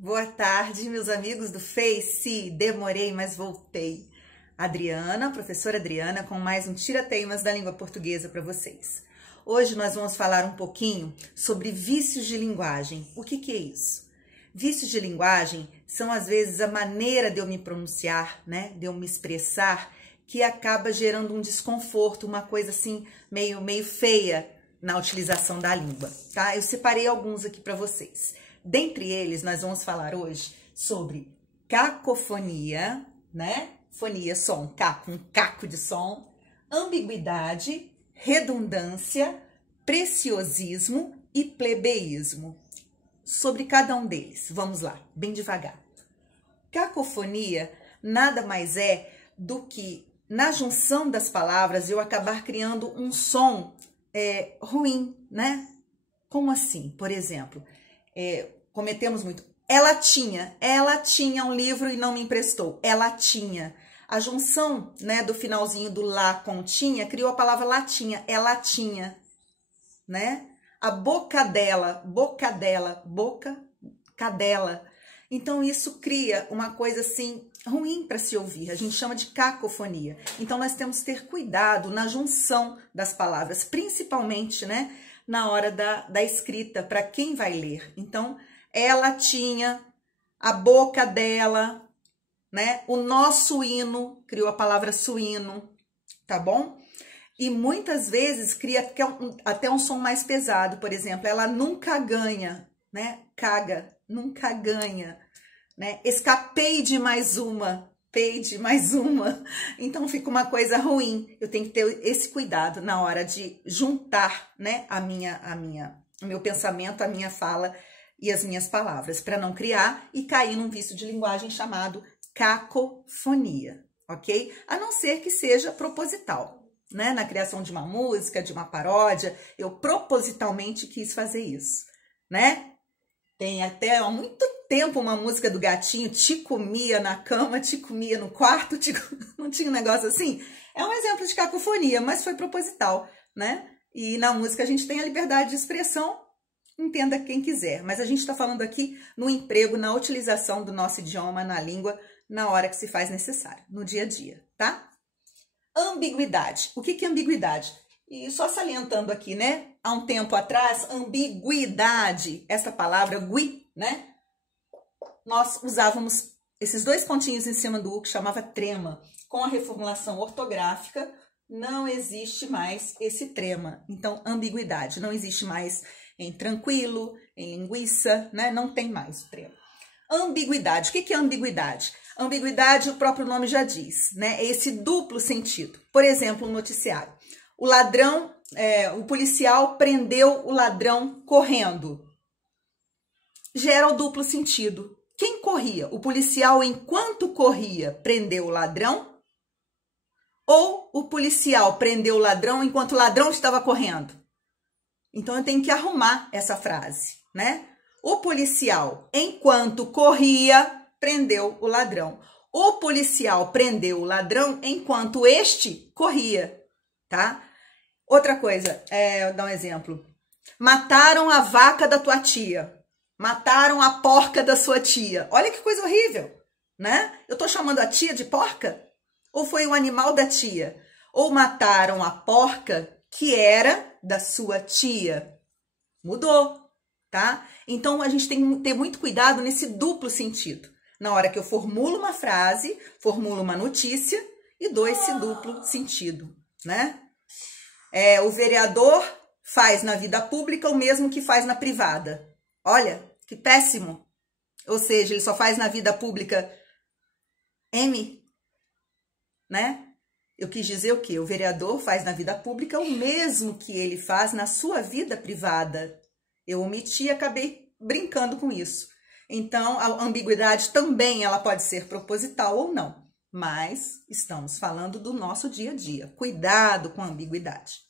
Boa tarde, meus amigos do Face. Demorei, mas voltei. Adriana, professora Adriana, com mais um Tira-Teimas da língua portuguesa para vocês. Hoje nós vamos falar um pouquinho sobre vícios de linguagem. O que é isso? Vícios de linguagem são, às vezes, a maneira de eu me pronunciar, né? De eu me expressar, que acaba gerando um desconforto, uma coisa assim, meio feia na utilização da língua, tá? Eu separei alguns aqui para vocês. Dentre eles, nós vamos falar hoje sobre cacofonia, né? Fonia, som, caco, um caco de som, ambiguidade, redundância, preciosismo e plebeísmo. Sobre cada um deles, vamos lá, bem devagar. Cacofonia nada mais é do que, na junção das palavras, eu acabar criando um som ruim, né? Como assim? Por exemplo, cometemos muito. Ela tinha um livro e não me emprestou. Ela tinha. A junção, né, do finalzinho do lá com tinha criou a palavra latinha. Ela tinha, né? A boca dela, cadela. Então isso cria uma coisa assim ruim para se ouvir. A gente chama de cacofonia. Então nós temos que ter cuidado na junção das palavras, principalmente, né, na hora da escrita, para quem vai ler. Então, ela tinha, a boca dela, né? O nosso hino, criou a palavra suíno, tá bom? E muitas vezes cria até um som mais pesado, por exemplo, ela nunca ganha, né? Caga, nunca ganha, né? Escapei de mais uma, de mais uma. Então fica uma coisa ruim. Eu tenho que ter esse cuidado na hora de juntar, né, o meu pensamento, a minha fala e as minhas palavras, para não criar e cair num vício de linguagem chamado cacofonia, ok? A não ser que seja proposital, né? Na criação de uma música, de uma paródia, eu propositalmente quis fazer isso, né? Tem até há muito tempo uma música do Gatinho, te comia na cama, te comia no quarto, não tinha um negócio assim? É um exemplo de cacofonia, mas foi proposital, né? E na música a gente tem a liberdade de expressão, entenda quem quiser. Mas a gente está falando aqui no emprego, na utilização do nosso idioma, na língua, na hora que se faz necessário, no dia a dia, tá? Ambiguidade. O que é ambiguidade? E só salientando aqui, né? Há um tempo atrás, ambiguidade, essa palavra, gui, né? Nós usávamos esses dois pontinhos em cima do U, que chamava trema. Com a reformulação ortográfica, não existe mais esse trema. Então, ambiguidade. Não existe mais em tranquilo, em linguiça, né? Não tem mais o trema. Ambiguidade. O que é ambiguidade? Ambiguidade, o próprio nome já diz, né? É esse duplo sentido. Por exemplo, um noticiário. O ladrão, o policial prendeu o ladrão correndo. Gera o duplo sentido. Quem corria? O policial, enquanto corria, prendeu o ladrão? Ou o policial prendeu o ladrão enquanto o ladrão estava correndo? Então, eu tenho que arrumar essa frase, né? O policial, enquanto corria, prendeu o ladrão. O policial prendeu o ladrão enquanto este corria, tá? Outra coisa, vou dar um exemplo. Mataram a vaca da tua tia. Mataram a porca da sua tia. Olha que coisa horrível, né? Eu tô chamando a tia de porca? Ou foi o animal da tia? Ou mataram a porca que era da sua tia? Mudou, tá? Então, a gente tem que ter muito cuidado nesse duplo sentido. Na hora que eu formulo uma frase, formulo uma notícia e dou esse duplo sentido, né? O vereador faz na vida pública o mesmo que faz na privada. Olha, que péssimo. Ou seja, ele só faz na vida pública M, né? Eu quis dizer o quê? O vereador faz na vida pública o mesmo que ele faz na sua vida privada. Eu omiti e acabei brincando com isso. Então, a ambiguidade também ela pode ser proposital ou não. Mas estamos falando do nosso dia a dia. Cuidado com a ambiguidade.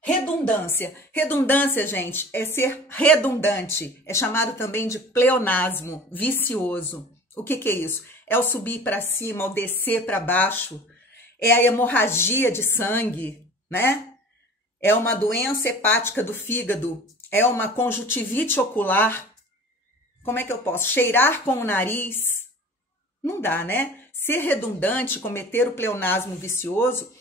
Redundância. Redundância, gente, é ser redundante. É chamado também de pleonasmo, vicioso. O que é isso? É o subir para cima, o descer para baixo. É a hemorragia de sangue, né? É uma doença hepática do fígado. É uma conjuntivite ocular. Como é que eu posso? Cheirar com o nariz? Não dá, né? Ser redundante, cometer o pleonasmo vicioso.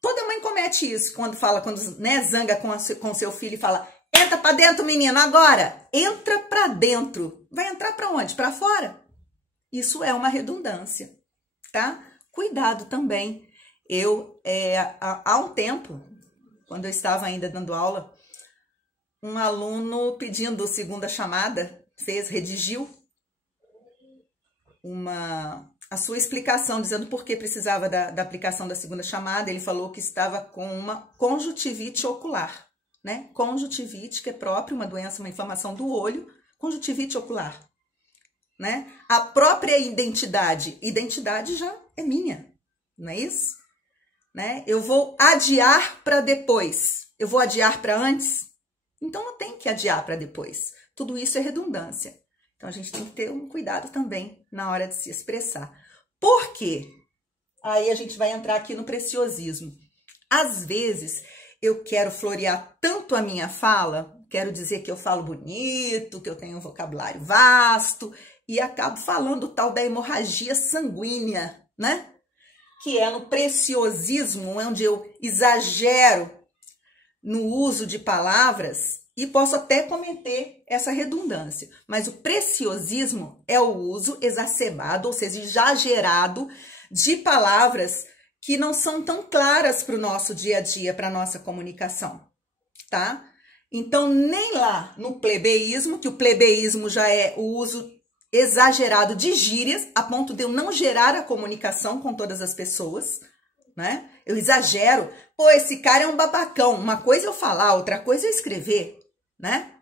Toda mãe comete isso quando fala, né, zanga com seu filho e fala: entra pra dentro, menino, agora! Entra pra dentro. Vai entrar pra onde? Pra fora? Isso é uma redundância, tá? Cuidado também. Há um tempo, quando eu estava ainda dando aula, um aluno pedindo segunda chamada, redigiu a sua explicação, dizendo por que precisava da aplicação da segunda chamada. Ele falou que estava com uma conjuntivite ocular, né? Conjuntivite, que é própria, uma doença, uma inflamação do olho, conjuntivite ocular, né? A própria identidade já é minha, não é isso? Né? Eu vou adiar para depois, eu vou adiar para antes, então eu tenho que adiar para depois. Tudo isso é redundância. Então a gente tem que ter um cuidado também na hora de se expressar. Por quê? Aí a gente vai entrar aqui no preciosismo. Às vezes eu quero florear tanto a minha fala, quero dizer que eu falo bonito, que eu tenho um vocabulário vasto, e acabo falando o tal da hemorragia sanguínea, né? Que é no preciosismo, onde eu exagero no uso de palavras e posso até cometer essa redundância. Mas o preciosismo é o uso exacerbado, ou seja, exagerado de palavras que não são tão claras para o nosso dia a dia, para a nossa comunicação, tá? Então, nem lá no plebeísmo, que o plebeísmo já é o uso exagerado de gírias, a ponto de eu não gerar a comunicação com todas as pessoas, né? Eu exagero. Pô, esse cara é um babacão. Uma coisa é eu falar, outra coisa é eu escrever, né?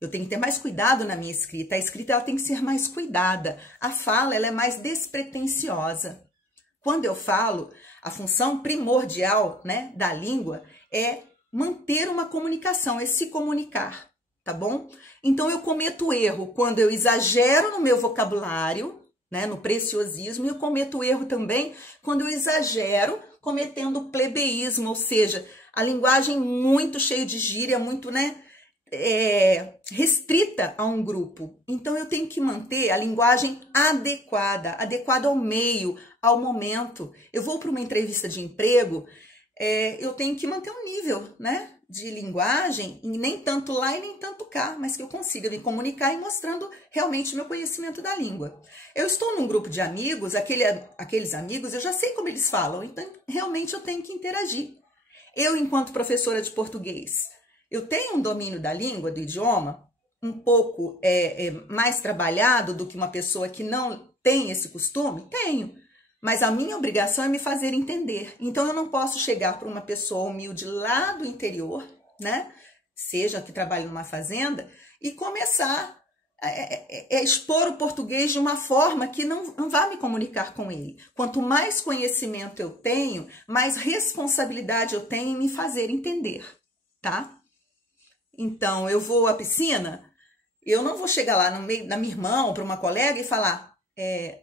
Eu tenho que ter mais cuidado na minha escrita. A escrita ela tem que ser mais cuidada. A fala ela é mais despretensiosa. Quando eu falo, a função primordial, né, da língua é manter uma comunicação, é se comunicar. Tá bom? Então, eu cometo erro quando eu exagero no meu vocabulário, né, no preciosismo, e eu cometo erro também quando eu exagero cometendo plebeísmo, ou seja, a linguagem muito cheia de gíria, muito, né, restrita a um grupo. Então, eu tenho que manter a linguagem adequada ao meio, ao momento. Eu vou para uma entrevista de emprego, eu tenho que manter um nível, né, de linguagem, e nem tanto lá e nem tanto cá, mas que eu consiga me comunicar e mostrando realmente o meu conhecimento da língua. Eu estou num grupo de amigos, aqueles amigos, eu já sei como eles falam, então realmente eu tenho que interagir. Eu, enquanto professora de português, eu tenho um domínio da língua, do idioma, um pouco mais trabalhado do que uma pessoa que não tem esse costume? Tenho. Mas a minha obrigação é me fazer entender. Então, eu não posso chegar para uma pessoa humilde lá do interior, né? Seja que trabalhe numa fazenda, e começar a expor o português de uma forma que não vá me comunicar com ele. Quanto mais conhecimento eu tenho, mais responsabilidade eu tenho em me fazer entender, tá? Então, eu vou à piscina, eu não vou chegar lá no meio da minha irmã ou para uma colega e falar: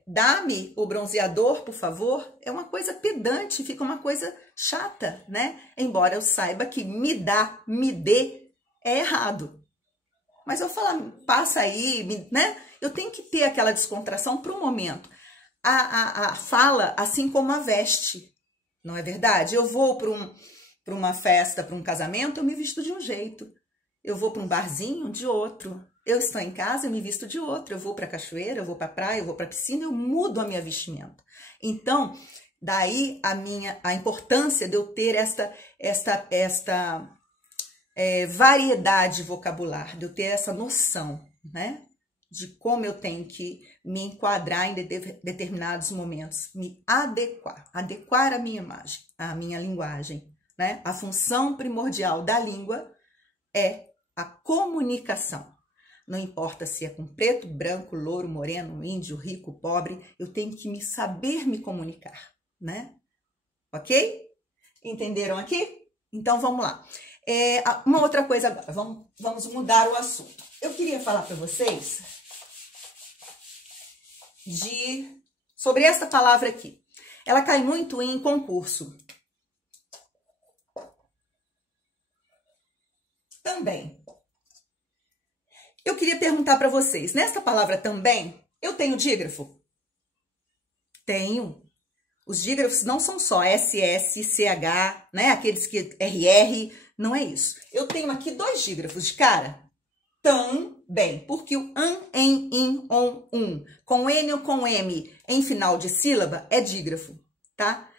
dá-me o bronzeador, por favor. É uma coisa pedante, fica uma coisa chata, né? Embora eu saiba que me dê é errado. Mas eu falo, passa aí, né? Eu tenho que ter aquela descontração para um momento. A fala, assim como a veste, não é verdade? Eu vou para uma festa, para um casamento, eu me visto de um jeito. Eu vou para um barzinho, de outro. Eu estou em casa, eu me visto de outro. Eu vou para a cachoeira, eu vou para a praia, eu vou para a piscina, eu mudo a minha vestimenta. Então, daí a importância de eu ter esta variedade vocabular, de eu ter essa noção, né? De como eu tenho que me enquadrar em determinados momentos, me adequar a minha imagem, a minha linguagem, né? A função primordial da língua é a comunicação. Não importa se é com preto, branco, louro, moreno, índio, rico, pobre, eu tenho que saber me comunicar, né? Ok? Entenderam aqui? Então, vamos lá. Uma outra coisa agora, vamos mudar o assunto. Eu queria falar para vocês sobre esta palavra aqui. Ela cai muito em concurso. Também. eu queria perguntar para vocês, nesta palavra também, eu tenho dígrafo? Tenho. Os dígrafos não são só SS, CH, né? Aqueles que RR, não é isso. Eu tenho aqui 2 dígrafos de cara. Também, porque o an, em, in, on, com N ou com M em final de sílaba é dígrafo, tá?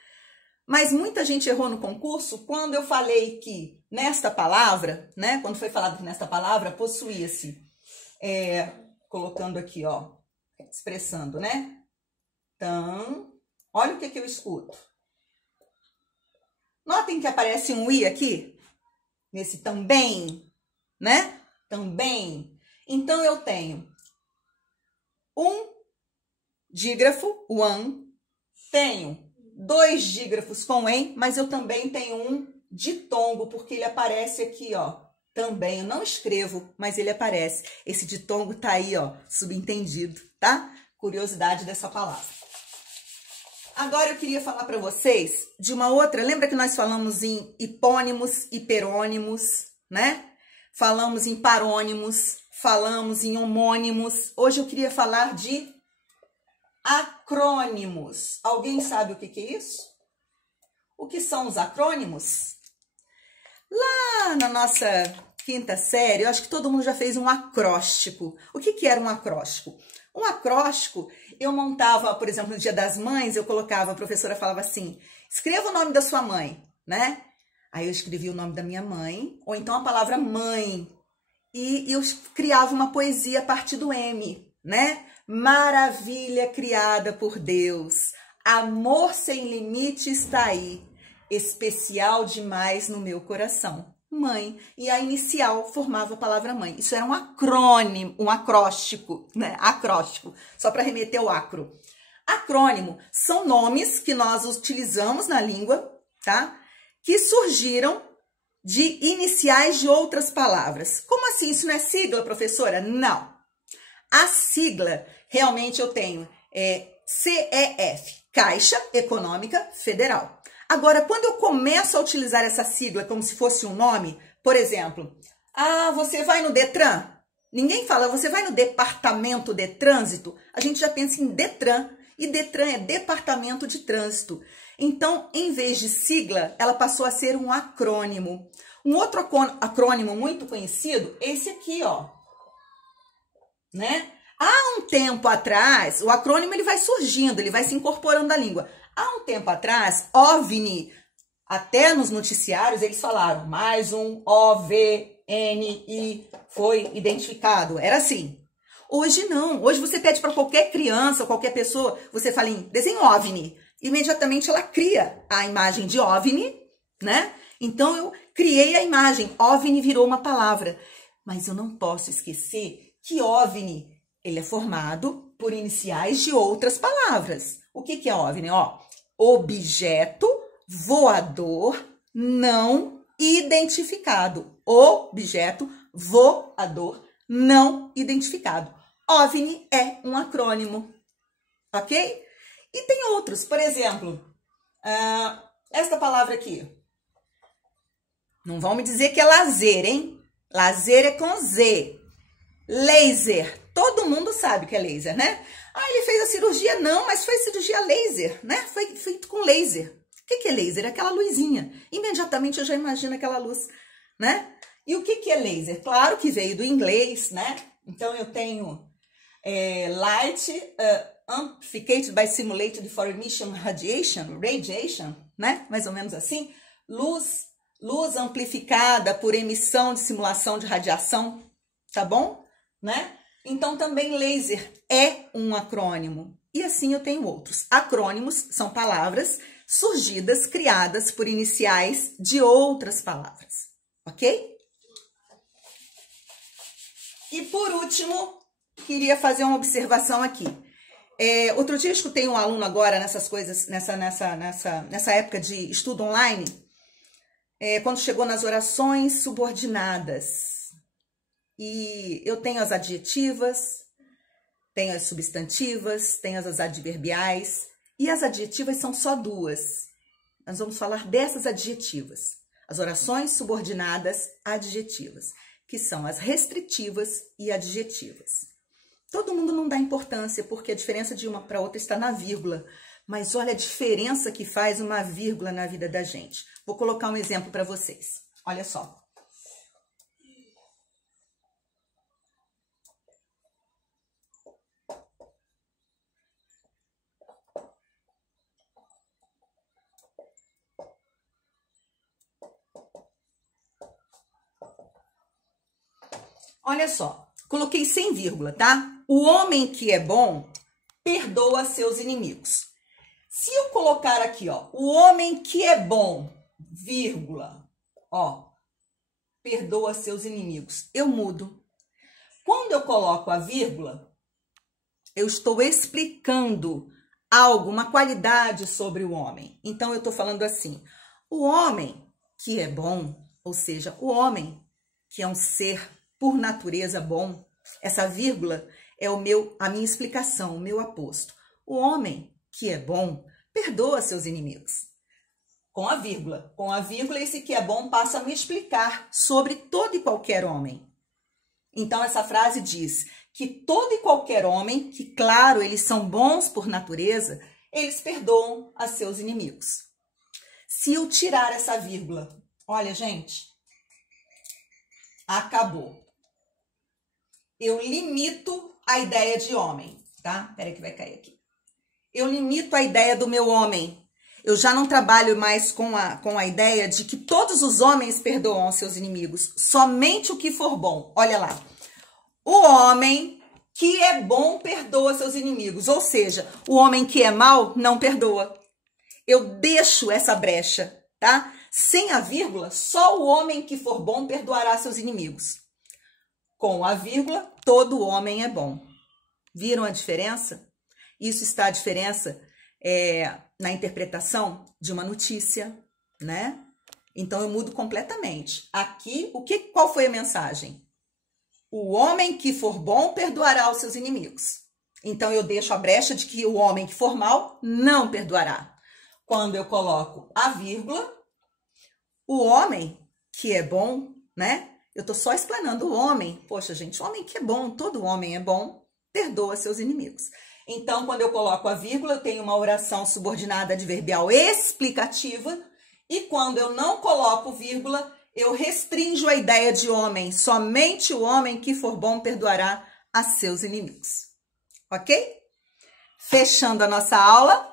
Mas muita gente errou no concurso quando eu falei que nesta palavra, né? Quando foi falado que nesta palavra possuía-se, colocando aqui, ó, expressando, né? Olha o que eu escuto. Notem que aparece um i aqui, nesse também, né? Também. Então, eu tenho um dígrafo, o an, tenho 2 dígrafos com em, mas eu também tenho um ditongo, porque ele aparece aqui, ó, também. Eu não escrevo, mas ele aparece. Esse ditongo tá aí, ó, subentendido, tá? Curiosidade dessa palavra. Agora eu queria falar para vocês de uma outra. Lembra que nós falamos em hipônimos, hiperônimos, né? Falamos em parônimos, falamos em homônimos. Hoje eu queria falar de acrônimos. Alguém sabe o que é isso? O que são os acrônimos? Lá na nossa 5ª série, eu acho que todo mundo já fez um acróstico. O que era um acróstico? Um acróstico, eu montava, por exemplo, no Dia das Mães, eu colocava, a professora falava assim, escreva o nome da sua mãe, né? Aí eu escrevia o nome da minha mãe, ou então a palavra mãe, e eu criava uma poesia a partir do M, né? Maravilha criada por Deus, amor sem limite está aí, especial demais no meu coração. Mãe, e a inicial formava a palavra mãe. Isso era um acrônimo, um acróstico, né? Acróstico, só para remeter ao acro. Acrônimo são nomes que nós utilizamos na língua, tá? Que surgiram de iniciais de outras palavras. Como assim? Isso não é sigla, professora? Não. A sigla, realmente eu tenho, CEF, Caixa Econômica Federal. Agora, quando eu começo a utilizar essa sigla como se fosse um nome, por exemplo, você vai no Detran? Ninguém fala, você vai no Departamento de Trânsito? A gente já pensa em Detran, e Detran é Departamento de Trânsito. Então, em vez de sigla, ela passou a ser um acrônimo. Um outro acrônimo muito conhecido, esse aqui, ó, né? Há um tempo atrás, o acrônimo ele vai surgindo, ele vai se incorporando à língua. Há um tempo atrás, OVNI, até nos noticiários eles falaram, mais um OVNI foi identificado. Era assim. Hoje não. Hoje você pede para qualquer criança, qualquer pessoa, você fala em desenho OVNI. Imediatamente ela cria a imagem de OVNI, né? Então eu criei a imagem, OVNI virou uma palavra. Mas eu não posso esquecer que OVNI, ele é formado por iniciais de outras palavras. O que é OVNI? Ó, objeto voador não identificado. Objeto voador não identificado. OVNI é um acrônimo, ok? E tem outros, por exemplo, esta palavra aqui. Não vão me dizer que é lazer, hein? Lazer é com Z. Laser. Todo mundo sabe que é laser, né? Ele fez a cirurgia? Não, mas foi cirurgia laser, né? Foi feito com laser. O que é laser? Aquela luzinha. Imediatamente eu já imagino aquela luz, né? E o que é laser? Claro que veio do inglês, né? Então eu tenho light amplified by simulated for emission radiation, né? Mais ou menos assim. Luz amplificada por emissão de simulação de radiação, tá bom? Né? Então, também laser é um acrônimo. E assim eu tenho outros. Acrônimos são palavras surgidas, criadas por iniciais de outras palavras. Ok? E por último, queria fazer uma observação aqui. Outro dia eu escutei um aluno agora nessas coisas, nessa época de estudo online, quando chegou nas orações subordinadas. E eu tenho as adjetivas, tenho as substantivas, tenho as adverbiais, e as adjetivas são só 2. Nós vamos falar dessas adjetivas. As orações subordinadas adjetivas. que são as restritivas e adjetivas. Todo mundo não dá importância, porque a diferença de uma para outra está na vírgula. Mas olha a diferença que faz uma vírgula na vida da gente. Vou colocar um exemplo para vocês. Olha só. Olha só, coloquei sem vírgula, tá? O homem que é bom perdoa seus inimigos. Se eu colocar aqui, ó, o homem que é bom, vírgula, ó, perdoa seus inimigos, eu mudo. Quando eu coloco a vírgula, eu estou explicando algo, uma qualidade sobre o homem. Então, eu estou falando assim, o homem que é bom, ou seja, o homem que é um ser por natureza bom, essa vírgula é a minha explicação, o meu aposto. O homem que é bom perdoa seus inimigos. Com a vírgula, esse que é bom passa a me explicar sobre todo e qualquer homem. Então, essa frase diz que todo e qualquer homem, que claro, eles são bons por natureza, eles perdoam a seus inimigos. Se eu tirar essa vírgula, olha, gente, acabou. Eu limito a ideia de homem, tá? Peraí que vai cair aqui. Eu limito a ideia do meu homem. Eu já não trabalho mais com a ideia de que todos os homens perdoam seus inimigos. Somente o que for bom. Olha lá. O homem que é bom perdoa seus inimigos. Ou seja, o homem que é mau não perdoa. Eu deixo essa brecha, tá? Sem a vírgula, só o homem que for bom perdoará seus inimigos. Com a vírgula, todo homem é bom. Viram a diferença? Isso está a diferença na interpretação de uma notícia, né? Então, eu mudo completamente. Aqui, qual foi a mensagem? O homem que for bom perdoará os seus inimigos. Então, eu deixo a brecha de que o homem que for mal não perdoará. Quando eu coloco a vírgula, o homem que é bom, né? Eu tô só explanando o homem. Poxa, gente, o homem que é bom, todo homem é bom, perdoa seus inimigos. Então, quando eu coloco a vírgula, eu tenho uma oração subordinada adverbial explicativa. E quando eu não coloco vírgula, eu restringo a ideia de homem. Somente o homem que for bom perdoará a seus inimigos. Ok? Fechando a nossa aula.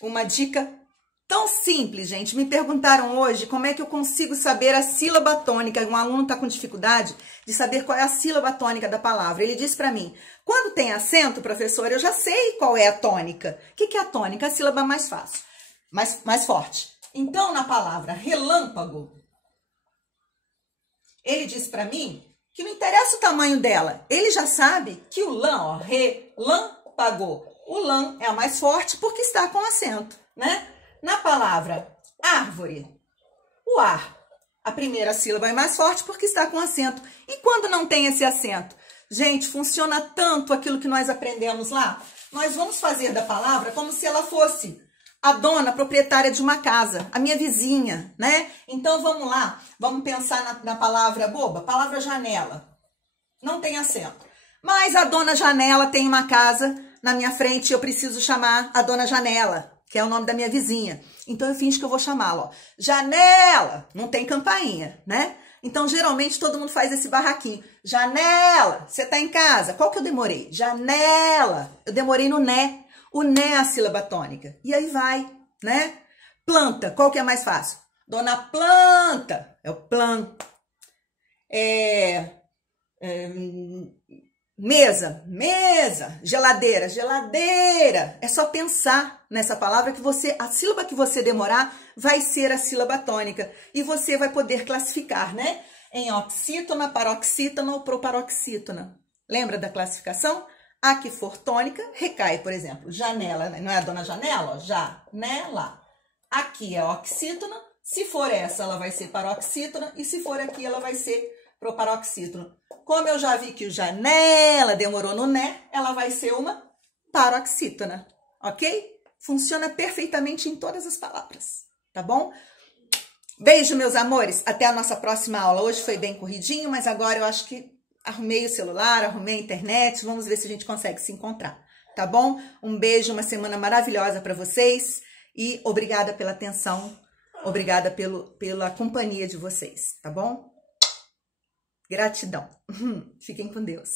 Uma dica tão simples, gente. Me perguntaram hoje como é que eu consigo saber a sílaba tônica. Um aluno está com dificuldade de saber qual é a sílaba tônica da palavra. Ele disse para mim, quando tem acento, professor, eu já sei qual é a tônica. O que é a tônica? A sílaba mais fácil, mais forte. Então, na palavra relâmpago, ele disse para mim que não interessa o tamanho dela. Ele já sabe que o lã, ó, relâmpago, o lã é a mais forte porque está com acento, né? Na palavra árvore, o ar, a primeira sílaba é mais forte porque está com acento. E quando não tem esse acento? Gente, funciona tanto aquilo que nós aprendemos lá. Nós vamos fazer da palavra como se ela fosse a dona proprietária de uma casa, a minha vizinha, né? Então, vamos lá, vamos pensar na palavra boba, palavra janela. Não tem acento. Mas a dona Janela tem uma casa na minha frente e eu preciso chamar a dona Janela, que é o nome da minha vizinha. Então, eu finjo que eu vou chamá-la, ó. Janela! Não tem campainha, né? Então, geralmente, todo mundo faz esse barraquinho. Janela! Você tá em casa? Qual que eu demorei? Janela! Eu demorei no né. O né é a sílaba tônica. E aí vai, né? Planta. Qual que é mais fácil? Dona Planta. É o plan. Mesa, mesa, geladeira, geladeira. É só pensar nessa palavra que a sílaba que você demorar vai ser a sílaba tônica. E você vai poder classificar, né? Em oxítona, paroxítona ou proparoxítona. Lembra da classificação? A que for tônica, recai, por exemplo, janela, não é a dona Janela? Ó, janela. Aqui é oxítona. Se for essa, ela vai ser paroxítona. E se for aqui, ela vai ser proparoxítona. Como eu já vi que o janela demorou no né, ela vai ser uma paroxítona, ok? Funciona perfeitamente em todas as palavras. tá bom? Beijo, meus amores. Até a nossa próxima aula. Hoje foi bem corridinho, mas agora eu acho que arrumei o celular, arrumei a internet. Vamos ver se a gente consegue se encontrar, tá bom? Um beijo, uma semana maravilhosa para vocês e obrigada pela atenção, obrigada pela companhia de vocês, tá bom? Gratidão. Fiquem com Deus.